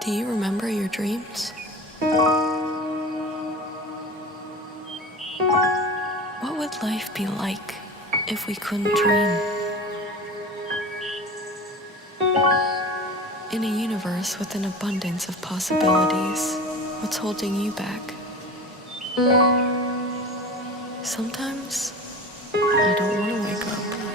Do you remember your dreams? What would life be like if we couldn't dream? In a universe with an abundance of possibilities, what's holding you back? Sometimes I don't want to wake up.